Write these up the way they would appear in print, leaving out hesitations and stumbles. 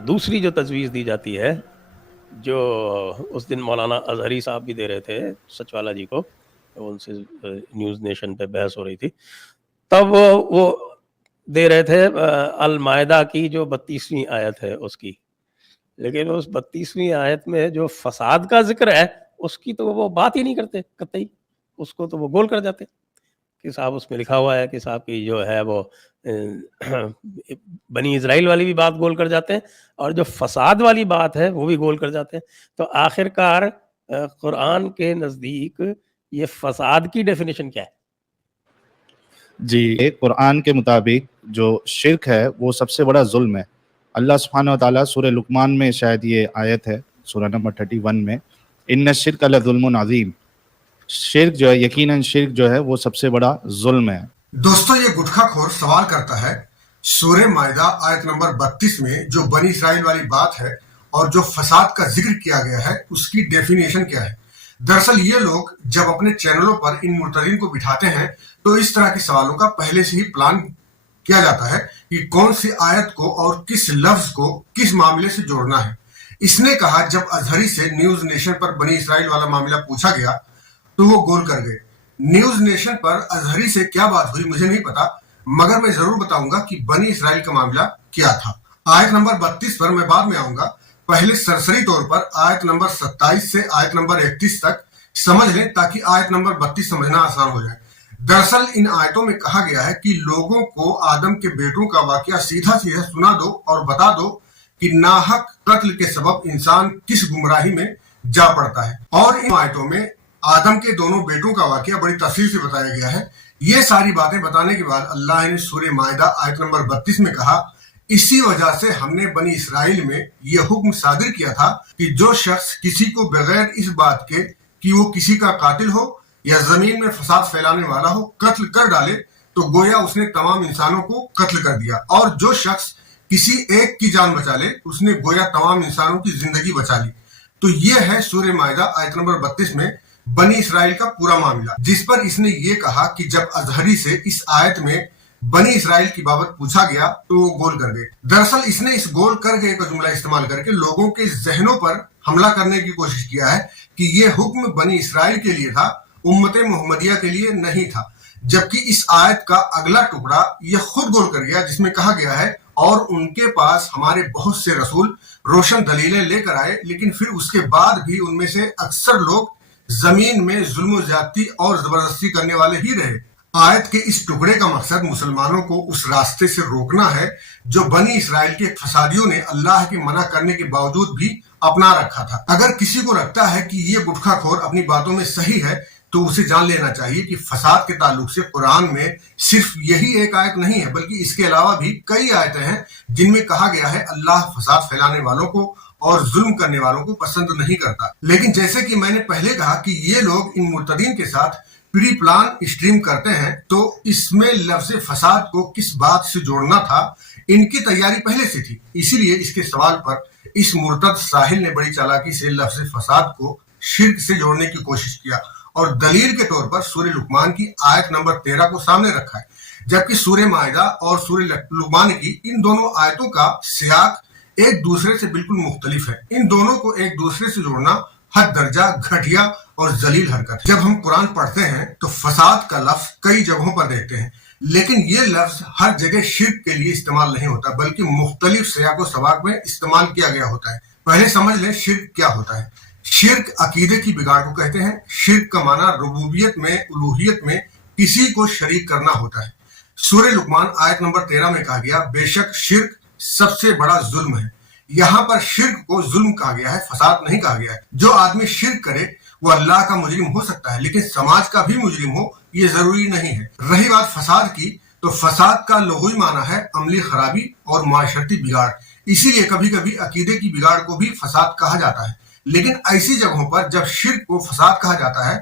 دوسری جو تجویز دی جاتی ہے، جو اس دن مولانا اظہری صاحب بھی دے رہے تھے سچوالا جی کو، ان سے نیوز نیشن پہ بحث ہو رہی تھی، تب وہ دے رہے تھے المائدہ کی جو 32ویں آیت ہے اس کی، لیکن اس 32ویں آیت میں جو فساد کا ذکر ہے اس کی تو وہ بات ہی نہیں کرتے قطعی، اس کو تو وہ گول کر جاتے کہ صاحب اس میں لکھا ہوا ہے کہ صاحب کی جو ہے وہ بنی اسرائیل والی بھی بات گول کر جاتے ہیں، اور جو فساد والی بات ہے وہ بھی گول کر جاتے ہیں. تو آخر کار قرآن کے نزدیک یہ فساد کی ڈیفینیشن کیا ہے؟ جی، قرآن کے مطابق جو شرک ہے وہ سب سے بڑا ظلم ہے. اللہ سبحانہ و تعالیٰ سورہ لقمان میں شاید یہ آیت ہے، سورہ نمبر 31 میں، ان الشرک لظلم عظیم، شرک جو ہے، یقیناً شرک جو ہے وہ سب سے بڑا ظلم ہے. دوستو، یہ گٹکھا خور سوال کرتا ہے سورہ مائدہ آیت نمبر 32 میں جو بنی اسرائیل والی بات ہے اور جو فساد کا ذکر کیا گیا ہے اس کی ڈیفینیشن کیا ہے. دراصل یہ لوگ جب اپنے چینلوں پر ان مرتدین کو بٹھاتے ہیں تو اس طرح کے سوالوں کا پہلے سے ہی پلان کیا جاتا ہے کہ کون سی آیت کو اور کس لفظ کو کس معاملے سے جوڑنا ہے. اس نے کہا جب اظہری سے نیوز نیشن پر بنی اسرائیل والا معاملہ پوچھا گیا تو وہ گول کر گئے. نیوز نیشن پر اظہری سے کیا بات ہوئی مجھے نہیں پتا، مگر میں ضرور بتاؤں گا کہ بنی اسرائیل کا معاملہ کیا تھا. آیت نمبر 32 پر میں بعد میں آؤں گا، پہلے سرسری طور پر آیت نمبر 27 سے آیت نمبر 31 تک سمجھ لیں تاکہ آیت نمبر 32 سمجھنا آسان ہو جائے. دراصل ان آیتوں میں کہا گیا ہے کہ لوگوں کو آدم کے بیٹوں کا واقعہ سیدھا سیدھا سنا دو اور بتا دو کہ ناحق قتل کے سبب انسان کس گمراہی میں جا پڑتا ہے. اور ان آیتوں میں آدم کے دونوں بیٹوں کا واقعہ بڑی تفصیل سے بتایا گیا ہے. یہ ساری باتیں بتانے کے بعد اللہ نے سورہ مائدہ آیت نمبر 32 میں کہا، اسی وجہ سے ہم نے بنی اسرائیل میں یہ حکم صادر کیا تھا کہ جو شخص کسی کو بغیر اس بات کے کہ وہ کسی کا قاتل ہو یا زمین میں فساد پھیلانے والا ہو قتل کر ڈالے تو گویا اس نے تمام انسانوں کو قتل کر دیا، اور جو شخص کسی ایک کی جان بچا لے اس نے گویا تمام انسانوں کی زندگی بچا لی. تو یہ ہے سورہ مائدہ آیت نمبر 32 میں بنی اسرائیل کا پورا معاملہ، جس پر اس نے یہ کہا کہ جب اظہری سے اس آیت میں بنی اسرائیل کی بابت پوچھا گیا تو وہ گول کر گئے. دراصل اس نے اس گول کر گئے کا جملہ استعمال کر کے لوگوں کے ذہنوں پر حملہ کرنے کی کوشش کیا ہے کہ یہ حکم بنی اسرائیل کے لیے تھا، امت محمدیہ کے لیے نہیں تھا. جبکہ اس آیت کا اگلا ٹکڑا یہ خود گول کر گیا جس میں کہا گیا ہے اور ان کے پاس ہمارے بہت سے رسول روشن دلیلیں لے کر آئے، لیکن پھر اس کے بعد بھی ان میں سے اکثر لوگ زمین میں ظلم و زیادتی اور زبردستی کرنے والے ہی رہے. آیت کے اس ٹکڑے کا مقصد مسلمانوں کو اس راستے سے روکنا ہے جو بنی اسرائیل کے فسادیوں نے اللہ کے منع کرنے کے باوجود بھی اپنا رکھا تھا. اگر کسی کو لگتا ہے کہ یہ گٹکھا خور اپنی باتوں میں صحیح ہے تو اسے جان لینا چاہیے کہ فساد کے تعلق سے قرآن میں صرف یہی ایک آیت نہیں ہے، بلکہ اس کے علاوہ بھی کئی آیتیں ہیں جن میں کہا گیا ہے اللہ فساد پھیلانے والوں کو اور ظلم کرنے والوں کو پسند نہیں کرتا. لیکن جیسے کہ میں نے پہلے کہا کہ یہ لوگ ان مرتدین کے ساتھ پری پلان اسٹریم کرتے ہیں، تو اس میں لفظ فساد کو کس بات سے جوڑنا تھا ان کی تیاری پہلے سے تھی. اسی لیے اس کے سوال پر اس مرتد ساحل نے بڑی چالاکی سے لفظ فساد کو شرک سے جوڑنے کی کوشش کیا اور دلیل کے طور پر سورہ لقمان کی آیت نمبر 13 کو سامنے رکھا ہے، جبکہ سورہ مائدہ اور سورہ لقمان کی ان دونوں آیتوں کا سیاق ایک دوسرے سے بالکل مختلف ہے. ان دونوں کو ایک دوسرے سے جوڑنا حد درجہ گھٹیا اور ذلیل حرکت ہے. جب ہم قرآن پڑھتے ہیں تو فساد کا لفظ کئی جگہوں پر دیکھتے ہیں، لیکن یہ لفظ ہر جگہ شرک کے لیے استعمال نہیں ہوتا بلکہ مختلف سیاق و سباق میں استعمال کیا گیا ہوتا ہے. پہلے سمجھ لیں شرک کیا ہوتا ہے. شرک عقیدے کی بگاڑ کو کہتے ہیں. شرک کا معنی ربوبیت میں الوہیت میں کسی کو شریک کرنا ہوتا ہے. سورہ لقمان آیت نمبر 13 میں کہا گیا بے شک شرک سب سے بڑا ظلم ہے. یہاں پر شرک کو ظلم کہا گیا ہے، فساد نہیں کہا گیا ہے. جو آدمی شرک کرے وہ اللہ کا مجرم ہو سکتا ہے لیکن سماج کا بھی مجرم ہو یہ ضروری نہیں ہے. رہی بات فساد کی تو فساد کا لغوی معنی ہے عملی خرابی اور معاشرتی بگاڑ. اسی لیے کبھی کبھی عقیدے کی بگاڑ کو بھی فساد کہا جاتا ہے. لیکن ایسی جگہوں پر جب شرک کو فساد کہا جاتا ہے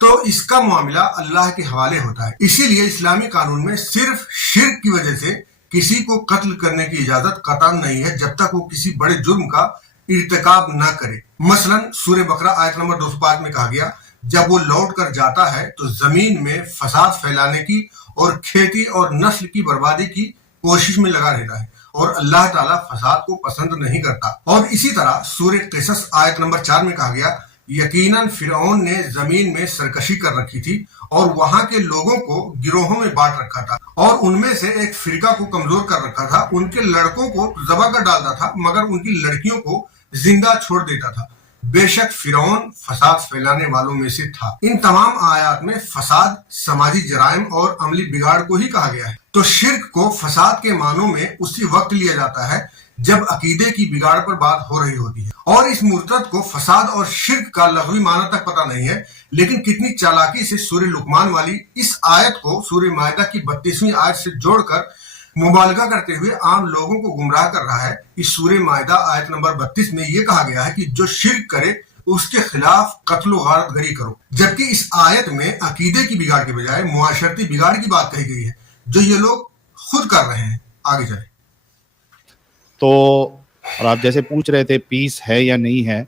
تو اس کا معاملہ اللہ کے حوالے ہوتا ہے. اسی لیے اسلامی قانون میں صرف شرک کی وجہ سے کسی کو قتل کرنے کی اجازت قطعا نہیں ہے جب تک وہ کسی بڑے جرم کا ارتکاب نہ کرے. مثلا سورہ بقرہ آیت نمبر 205 میں کہا گیا جب وہ لوٹ کر جاتا ہے تو زمین میں فساد پھیلانے کی اور کھیتی اور نسل کی بربادی کی کوشش میں لگا رہتا ہے اور اللہ تعالیٰ فساد کو پسند نہیں کرتا۔ اور اسی طرح سورہ قصص آیت نمبر 4 میں کہا گیا یقیناً فرعون نے زمین میں سرکشی کر رکھی تھی اور وہاں کے لوگوں کو گروہوں میں بانٹ رکھا تھا اور ان میں سے ایک فرقہ کو کمزور کر رکھا تھا، ان کے لڑکوں کو ذبح کر ڈالتا تھا مگر ان کی لڑکیوں کو زندہ چھوڑ دیتا تھا۔ بے شک فرعون فساد پھیلانے والوں میں سے تھا۔ ان تمام آیات میں فساد سماجی جرائم اور عملی بگاڑ کو ہی کہا گیا ہے۔ تو شرک کو فساد کے معنوں میں اسی وقت لیا جاتا ہے جب عقیدے کی بگاڑ پر بات ہو رہی ہوتی ہے، اور اس مرتد کو فساد اور شرک کا لغوی معنی تک پتہ نہیں ہے، لیکن کتنی چالاکی سے سورہ لقمان والی اس آیت کو سورہ مائدہ کی 32ویں آیت سے جوڑ کر مبالغہ کرتے ہوئے عام لوگوں کو گمراہ کر رہا ہے۔ اس سورہ مائدہ آیت نمبر 32 میں یہ کہا گیا ہے کہ جو شرک کرے اس کے خلاف قتل و غارت گری کرو، جبکہ اس آیت میں عقیدے کی بگاڑ کے بجائے معاشرتی بگاڑ کی بات کہی گئی ہے جو یہ لوگ خود کر رہے ہیں۔ آگے چلیں۔ تو اور آپ جیسے پوچھ رہے تھے پیس ہے یا نہیں ہے،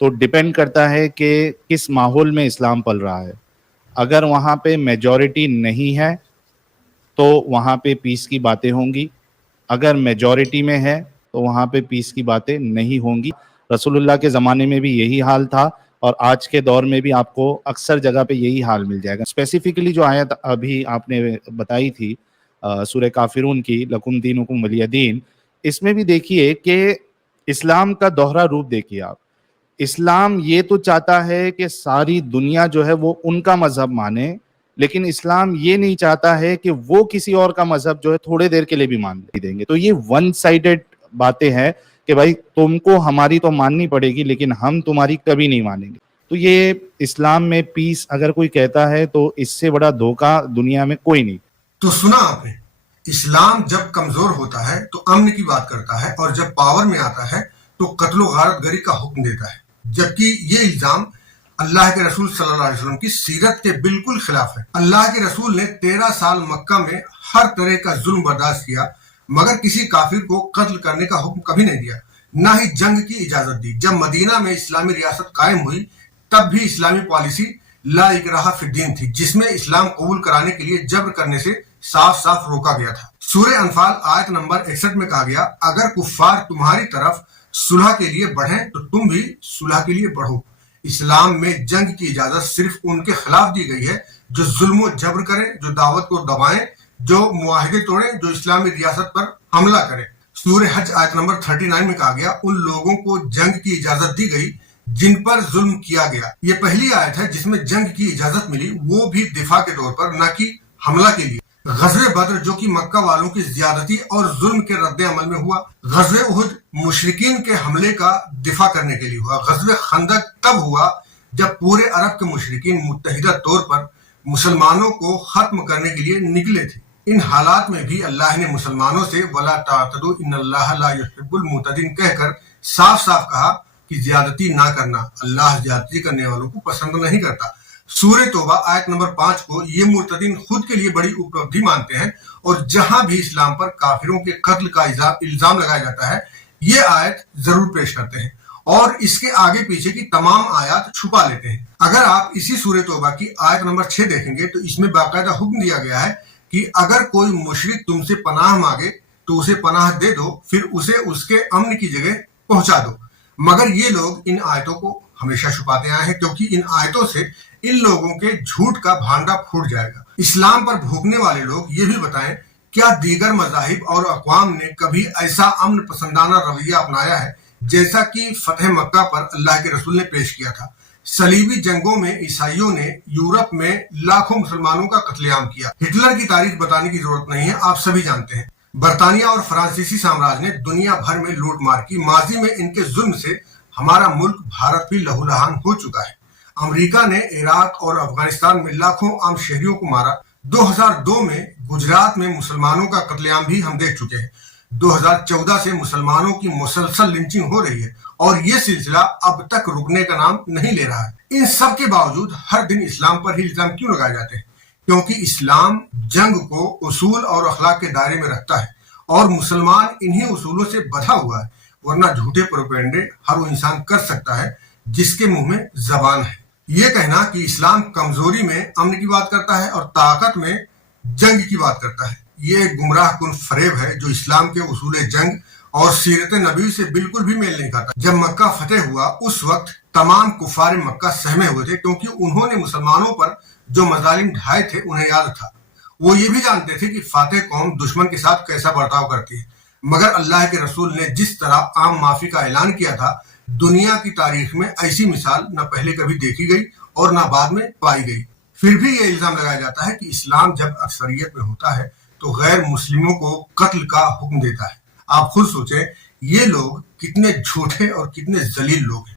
تو ڈیپینڈ کرتا ہے کہ کس ماحول میں اسلام پل رہا ہے۔ اگر وہاں پہ میجورٹی نہیں ہے تو وہاں پہ پیس کی باتیں ہوں گی، اگر میجورٹی میں ہے تو وہاں پہ پیس کی باتیں نہیں ہوں گی۔ رسول اللہ کے زمانے میں بھی یہی حال تھا اور آج کے دور میں بھی آپ کو اکثر جگہ پہ یہی حال مل جائے گا۔ اسپیسیفکلی جو آیت ابھی آپ نے بتائی تھی سورہ کافرون کی، لکم دینکم ولی دین، اس میں بھی دیکھیے کہ اسلام کا دوہرا روپ دیکھیے آپ۔ اسلام یہ تو چاہتا ہے کہ ساری دنیا جو ہے وہ ان کا مذہب مانے، لیکن اسلام یہ نہیں چاہتا ہے کہ وہ کسی اور کا مذہب جو ہے تھوڑے دیر کے لیے بھی مان دیں گے۔ تو یہ ون سائیڈڈ باتیں ہیں کہ بھائی تم کو ہماری تو ماننی پڑے گی لیکن ہم تمہاری کبھی نہیں مانیں گے۔ تو یہ اسلام میں پیس اگر کوئی کہتا ہے تو اس سے بڑا دھوکہ دنیا میں کوئی نہیں۔ تو سنا آپ نے، اسلام جب کمزور ہوتا ہے تو امن کی بات کرتا ہے اور جب پاور میں آتا ہے تو قتل و غارت گری کا حکم دیتا ہے، جبکہ یہ الزام اللہ کے رسول صلی اللہ علیہ وسلم کی سیرت کے بالکل خلاف ہے۔ اللہ کے رسول نے 13 سال مکہ میں ہر طرح کا ظلم برداشت کیا مگر کسی کافر کو قتل کرنے کا حکم کبھی نہیں دیا، نہ ہی جنگ کی اجازت دی۔ جب مدینہ میں اسلامی ریاست قائم ہوئی تب بھی اسلامی پالیسی لا اکراہ فی الدین تھی، جس میں اسلام قبول کرانے کے لیے جبر کرنے سے صاف صاف روکا گیا تھا۔ سورہ انفال آیت نمبر 61 میں کہا گیا اگر کفار تمہاری طرف صلح کے لیے بڑھیں تو تم بھی صلح کے لیے بڑھو۔ اسلام میں جنگ کی اجازت صرف ان کے خلاف دی گئی ہے جو ظلم و جبر کریں، جو دعوت کو دبائیں، جو معاہدے توڑیں، جو اسلامی ریاست پر حملہ کریں۔ سورہ حج آیت نمبر 39 میں کہا گیا ان لوگوں کو جنگ کی اجازت دی گئی جن پر ظلم کیا گیا۔ یہ پہلی آیت ہے جس میں جنگ کی اجازت ملی، وہ بھی دفاع کے طور پر، نہ کہ حملہ کے لیے۔ غزوہ بدر جو کہ مکہ والوں کی زیادتی اور ظلم کے رد عمل میں ہوا، غزوہ احد مشرکین کے حملے کا دفاع کرنے کے لیے ہوا، غزوہ خندق تب ہوا جب پورے عرب کے مشرکین متحدہ طور پر مسلمانوں کو ختم کرنے کے لیے نکلے تھے۔ ان حالات میں بھی اللہ نے مسلمانوں سے وَلَا تَعْتَدُوا إِنَّ اللَّهَ لَا يُحِبُّ الْمُعْتَدِينَ کہہ کر صاف صاف کہا کہ زیادتی نہ کرنا، اللہ زیادتی کرنے والوں کو پسند نہیں کرتا۔ سورہ توبہ آیت نمبر 5 کو یہ مرتدین خود کے لیے بڑی اپلبدھی مانتے ہیں، اور جہاں بھی اسلام پر کافروں کے قتل کا الزام لگایا جاتا ہے یہ آیت ضرور پیش کرتے ہیں اور اس کے آگے پیچھے کی تمام آیات چھپا لیتے ہیں۔ اگر آپ اسی سورہ توبہ کی آیت نمبر 6 دیکھیں گے تو اس میں باقاعدہ حکم دیا گیا ہے کہ اگر کوئی مشرک تم سے پناہ مانگے تو اسے پناہ دے دو، پھر اسے اس کے امن کی جگہ پہنچا دو۔ مگر یہ لوگ ان آیتوں کو ہمیشہ چھپاتے آئے ہیں کیونکہ ان آیتوں سے ان لوگوں کے جھوٹ کا بھانڈا پھوٹ جائے گا۔ اسلام پر بھوکنے والے لوگ یہ بھی بتائیں کیا دیگر مذاہب اور اقوام نے کبھی ایسا امن پسندانہ رویہ اپنایا ہے جیسا کہ فتح مکہ پر اللہ کے رسول نے پیش کیا تھا؟ صلیبی جنگوں میں عیسائیوں نے یورپ میں لاکھوں مسلمانوں کا قتل عام کیا۔ ہٹلر کی تاریخ بتانے کی ضرورت نہیں ہے، آپ سبھی جانتے ہیں۔ برطانیہ اور فرانسیسی سامراج نے دنیا بھر میں لوٹ مار کی، ماضی میں ان کے ظلم سے ہمارا ملک بھارت بھی لہو لہان ہو چکا ہے۔ امریکہ نے عراق اور افغانستان میں لاکھوں عام شہریوں کو مارا۔ 2002 میں گجرات میں مسلمانوں کا قتل عام بھی ہم دیکھ چکے ہیں۔ 2014 سے مسلمانوں کی مسلسل لنچنگ ہو رہی ہے اور یہ سلسلہ اب تک رکنے کا نام نہیں لے رہا ہے۔ ان سب کے باوجود ہر دن اسلام پر ہی الزام کیوں لگائے جاتے ہیں؟ کیونکہ اسلام جنگ کو اصول اور اخلاق کے دائرے میں رکھتا ہے اور مسلمان انہی اصولوں سے بدھا ہوا ہے، ورنہ جھوٹے پروپیگنڈے ہر وہ انسان کر سکتا ہے جس کے منہ میں زبان ہے۔ یہ کہنا کہ اسلام کمزوری میں امن کی بات کرتا ہے اور طاقت میں جنگ کی بات کرتا ہے، یہ ایک گمراہ کن فریب ہے جو اسلام کے اصول جنگ اور سیرت نبی سے بالکل بھی میل نہیں کھاتا۔ جب مکہ فتح ہوا اس وقت تمام کفار مکہ سہمے ہوئے تھے، کیونکہ انہوں نے مسلمانوں پر جو مظالم ڈھائے تھے انہیں یاد تھا۔ وہ یہ بھی جانتے تھے کہ فاتح قوم دشمن کے ساتھ کیسا برتاؤ کرتی ہے، مگر اللہ کے رسول نے جس طرح عام معافی کا اعلان کیا تھا، دنیا کی تاریخ میں ایسی مثال نہ پہلے کبھی دیکھی گئی اور نہ بعد میں پائی گئی۔ پھر بھی یہ الزام لگایا جاتا ہے کہ اسلام جب اکثریت میں ہوتا ہے تو غیر مسلموں کو قتل کا حکم دیتا ہے۔ آپ خود سوچیں یہ لوگ کتنے جھوٹے اور کتنے ذلیل لوگ ہیں۔